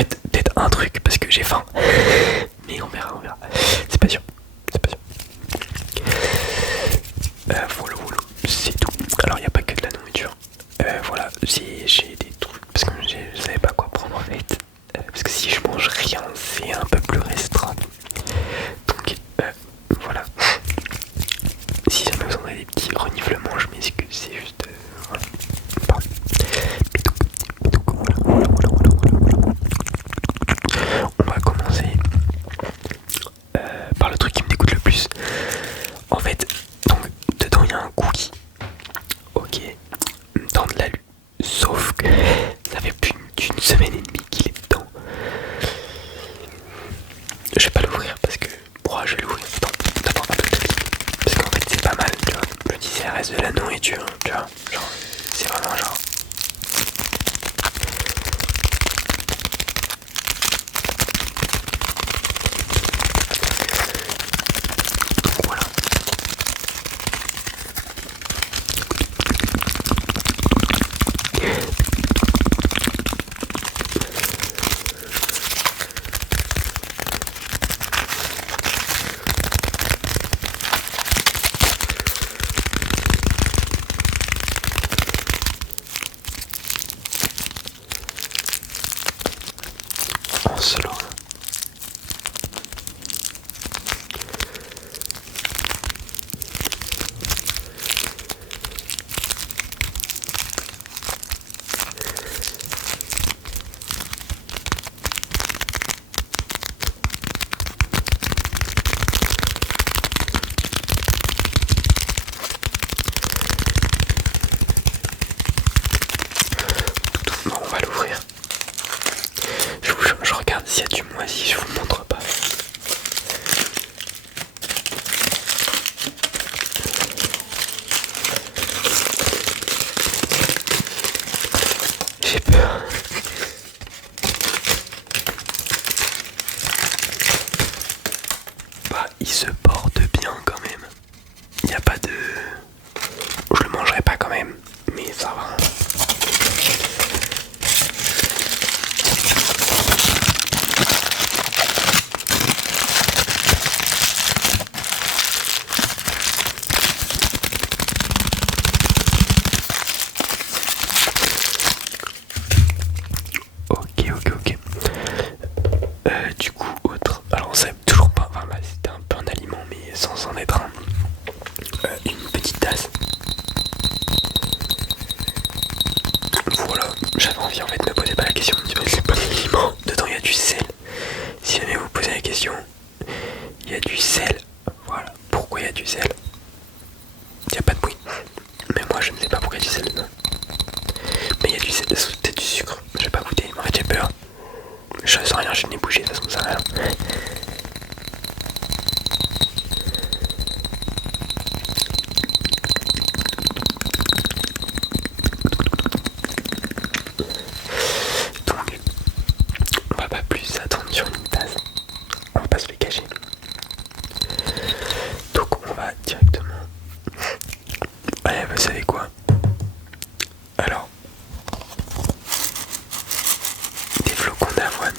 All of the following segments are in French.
fait, peut-être un truc parce que j'ai faim. Mais on verra, on verra. C'est pas sûr. C'est pas sûr. Voilà, voilà. C'est tout. Alors, il n'y a pas que de la nourriture. Voilà, si j'ai des trucs. Parce que je savais pas quoi prendre en fait. Parce que si je mange rien, c'est un peu plus restreint. Donc, voilà. Si jamais vous entendez des petits reniflements, je m'excuse. C'est juste. Voilà. Pardon. Donc, voilà. On va commencer par le truc qui me dégoûte le plus. En fait, donc dedans il y a un cookie. Ok, dans de l'alu. Sauf que ça fait plus d'une semaine et demie qu'il est dedans. Je vais pas l'ouvrir parce que. Bon, je vais l'ouvrir. Attends, d'abord un peu de truc. Parce qu'en fait c'est pas mal, tu vois. Je me dis ça reste de la nourriture, tu vois. Genre, c'est vraiment genre. Donc voilà. En solo. Bon, on va l'ouvrir. Je regarde s'il y a du moisi, je vous montre pas. J'ai peur. Bah, il se porte bien quand même. Il n'y a pas de. Je le mangerai pas quand même, mais ça va. Ok. Du coup, autre. Alors, ça toujours pas. Enfin, bah, c'était un peu un aliment, mais sans en être un. Une petite tasse. Voilà, j'avais envie en fait de me poser pas la question. Mais c'est pas un aliment. Dedans, il y a du sel. Si jamais vous posez la question, il y a du sel. Voilà. Pourquoi il y a du sel? Il n'y a pas de bruit. Mais moi, je ne sais pas pourquoi il y a du sel dedans. Mais il y a du sel, peut-être du sucre. Je vais pas goûter. En fait, j'ai peur. Je sens rien, je n'ai bougé, de toute façon, ça rien. Donc, on va pas plus attendre sur une tasse. On va pas se le cacher. Donc, on va directement. Allez, vous savez quoi? Alors, des flocons d'avoine.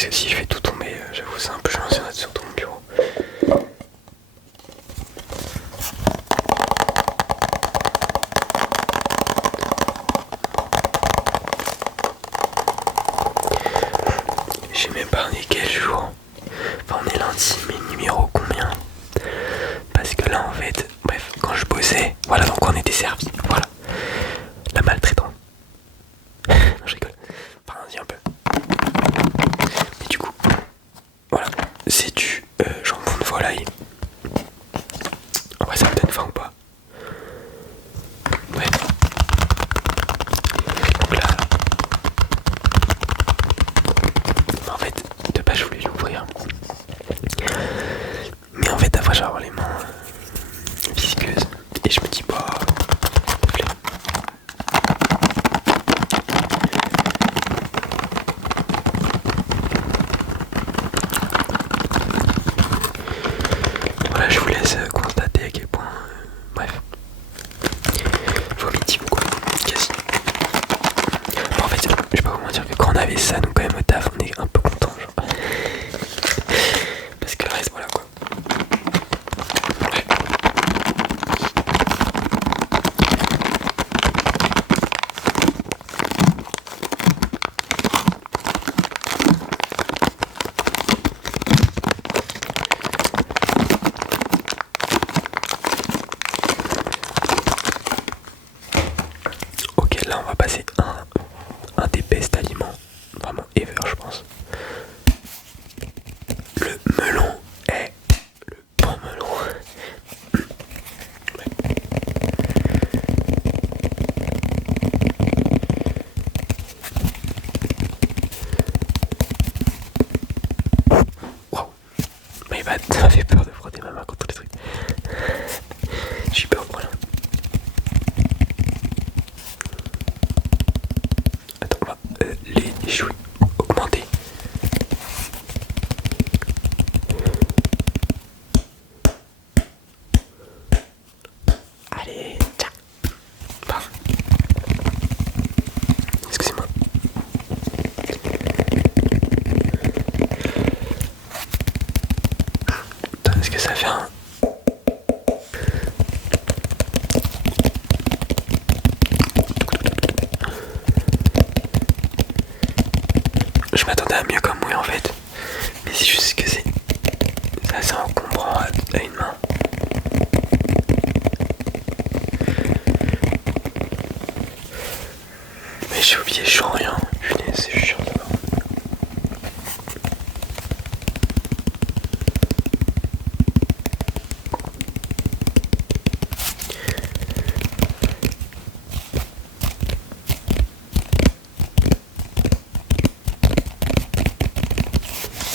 parce que si je fais tout tomber, j'avoue c'est un peu chiant, c'est surtout mon bureau. J'ai même pas dit quel jour. Enfin, on est lundi, mais numéro combien? Parce que là en fait, bref, quand je bossais, voilà, donc on était servi, voilà. La maltraitance. Non, je rigole. Enfin, vas-y un peu. Mais du coup, voilà, c'est du jambon de volaille. En vrai, ça me donne faim ou pas? Ouais. Donc là, en fait, de base, je voulais l'ouvrir. Mais en fait, après, j'ai avoir les mains visqueuses. Et je me dis, bah, flemme. Voilà, je vous laisse constater à quel point. Bref. Vomitif quoi, quasi. Bon, en fait, je vais pas vous mentir que quand on avait ça, nous quand même au taf, on est un peu content, genre. Parce que le reste, voilà quoi. Ouais. Ok, là on va passer un des best aliments, vraiment ever je pense. Le melon est le bon melon. Wow. Mais bah, ça m'a fait peur de frotter ma main contre les trucs. J'ai eu peur, voilà. Attends, on va les jouer augmenter. Allez, tiens. Pars. Excusez-moi. Attends, est-ce que ça fait un... Je m'attendais à mieux comme oui en fait. Mais c'est juste que c'est assez encombrant à une main. Mais j'ai oublié, je sens rien. Punaise, c'est chiant d'abord.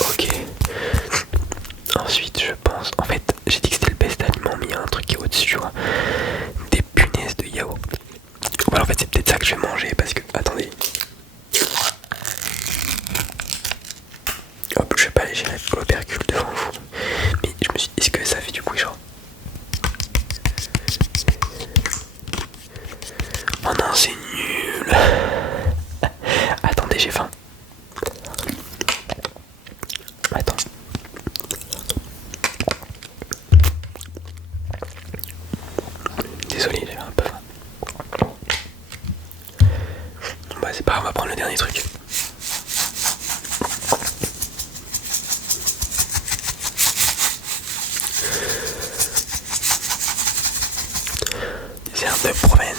Ok. Ensuite, je pense. En fait, j'ai dit que c'était le best aliment, mais il y a un truc qui est au-dessus, tu vois. Des punaises de yaourt. Voilà, en fait, c'est peut-être ça que je vais manger parce que. Attendez. Hop, je vais pas aller gérer l'opercule devant vous. Mais je me suis dit, est-ce que ça fait du bruit, genre? Oh non, c'est nul. Attendez, j'ai faim. Attends. Désolé, j'ai un peu faim. Bah c'est pas grave, on va prendre le dernier truc. C'est un de Provence.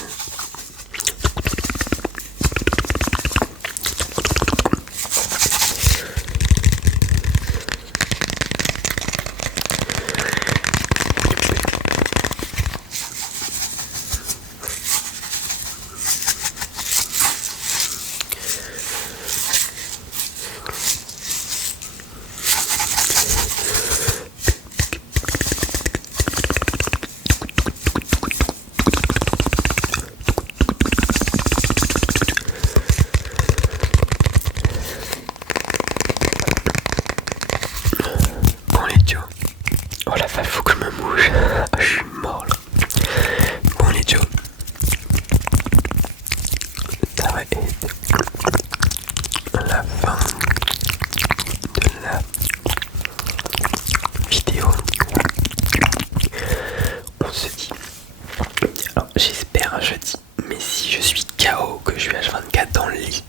KO, que je suis H24 dans le lit.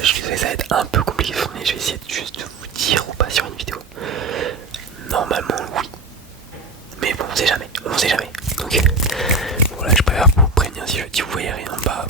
Je suis désolé, ça va être un peu compliqué, mais je vais essayer juste de vous dire ou pas sur une vidéo. Normalement, oui. Mais bon, on sait jamais, on sait jamais. Donc voilà, je préfère vous prévenir si vous voyez rien, bah